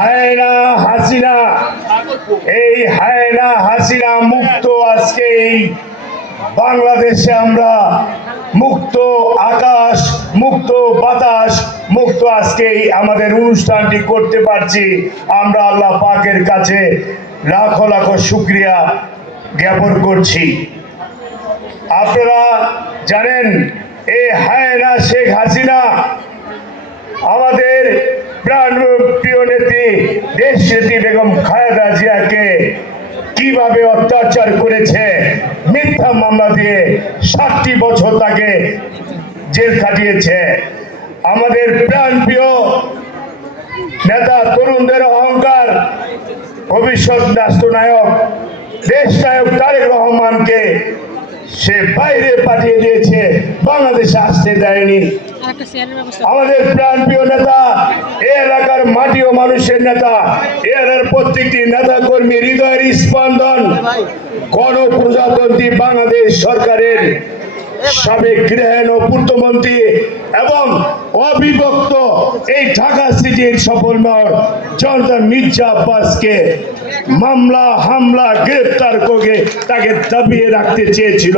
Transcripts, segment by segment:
হায়না হাসিনা। এই হায়না হাসিনা মুক্ত আজকে বাংলাদেশে আমরা মুক্ত আকাশ, মুক্ত বাতাস, মুক্ত আজকে আমাদের অনুষ্ঠানটি করতে পারছি। আমরা আল্লাহ পাকের কাছে লাখো লাখো শুক্রিয়া জ্ঞাপন করছি। আপনারা জানেন, এই হায়না শেখ হাসিনা আমাদের প্রাণ দেশ নেত্রী বেগম খালেদা জিয়াকে কীভাবে অত্যাচার করেছে, মিথ্যা মামলা দিয়ে ষাটটি বছর তাকে জেল কাটিয়েছে আমাদের প্রাণ প্রিয় নেতা তরুণদের অহংকার, ভবিষ্যৎ রাষ্ট্রনায়ক দেশ নায়ক তারেক রহমানকে সে বাইরে পাঠিয়ে দিয়েছে। বাংলাদেশে আসতে দেয়নি। আমাদের প্রাণ প্রিয় নেতা এ এলাকার মাটি ও মানুষের নেতা এ এলাকার প্রত্যেকটি নেতা কর্মী হৃদয়ের স্পন্দন। গণপ্রজাতন্ত্রী বাংলাদেশ সরকারের সাবেক গৃহায়ণ ও পূর্তমন্ত্রী এবং অবিভক্ত এই ঢাকা সিটির সফল মেয়র জনতা মির্জা আব্বাসকে মামলা, হামলা, গ্রেপ্তার করে তাকে দাবিয়ে রাখতে চেয়েছিল।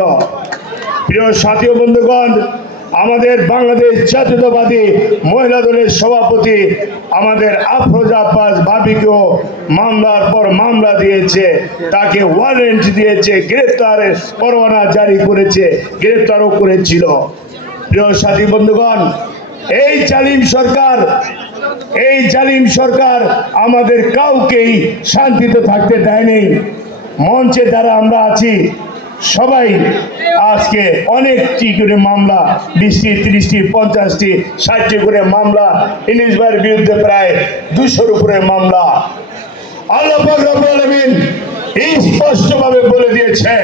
প্রিয় সাথী বন্ধুগণ, আমাদের বাংলাদেশ জাতীয়তাবাদী মহিলা দলের সভাপতি আমাদের আফরোজা আব্বাস ভাবিকেও মামলার পর মামলা দিয়েছে, তাকে ওয়ারেন্ট দিয়েছে, গ্রেপ্তারের পরোয়ানা জারি করেছে, গ্রেপ্তারও করেছিল। প্রিয় সাথী বন্ধুগণ এই জালিম সরকার, এই জালিম সরকার আমাদের কাউকেই শান্তিতে থাকতে দেয়নি। মঞ্চে যারা আমরা আছি, সবাই আজকে অনেকটি করে মামলা, বিশটি, তিরিশটি, পঞ্চাশটি, ষাটটি করে মামলা, ইলিশ ভাইয়ের বিরুদ্ধে প্রায় দুশোর উপরে মামলা। আল্লাহ আলামিন স্পষ্টভাবে বলে দিয়েছে,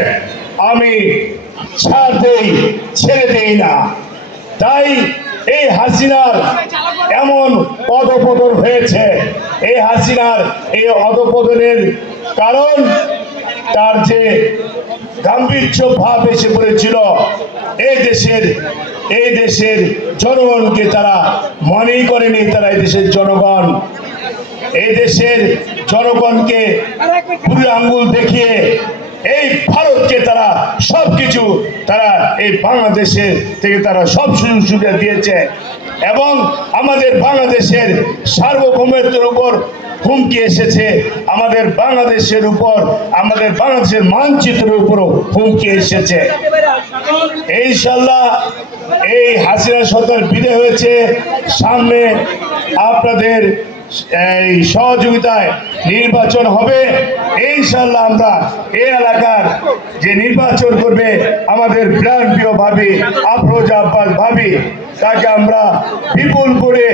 আমি ছাড় দেই, ছেড়ে দেই না। তাই এই হাসিনার এমন পদপতন হয়েছে। এই হাসিনার এই অধপতনের কারণ তার যে গাম্ভীর্য ভাব এসে পড়েছিল, এই দেশের এই দেশের জনগণকে তারা মনেই করেনি, তারা এই দেশের জনগণ। এই দেশের জনগণকে বুড়ি আঙ্গুল দেখিয়ে এই ভারতকে তারা সব কিছু তারা এই বাংলাদেশের থেকে তারা সব সুযোগ সুবিধা দিয়েছে। এবং আমাদের বাংলাদেশের সার্বভৌমত্বের উপর হুমকি এসেছে। আমাদের বাংলাদেশের উপর, আমাদের বাংলাদেশের মানচিত্রের উপরও হুমকি এসেছে। ইনশাল্লাহ এই হাসিনা সরকার বিদায় হয়েছে। সামনে আপনাদের এই সহযোগিতায় নির্বাচন হবে। ইনশাল্লাহ আমরা এই এলাকার যে নির্বাচন করবে আমাদের প্রাণ প্রিয় ভাবি, আফরোজা আব্বাস ভাবি, তাকে আমরা বিপুল করে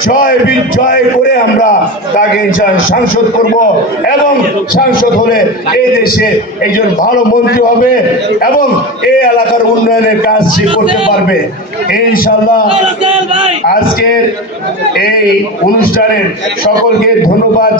জয় বি- জয় করে আমরা তাকে সাংসদ করব এবং সাংসদ হলে এই দেশে একজন ভালো মন্ত্রী হবে এবং এই এলাকার উন্নয়নের কাজ সে করতে পারবে। ইনশাল্লাহ আজকের এই অনুষ্ঠানের সকলকে ধন্যবাদ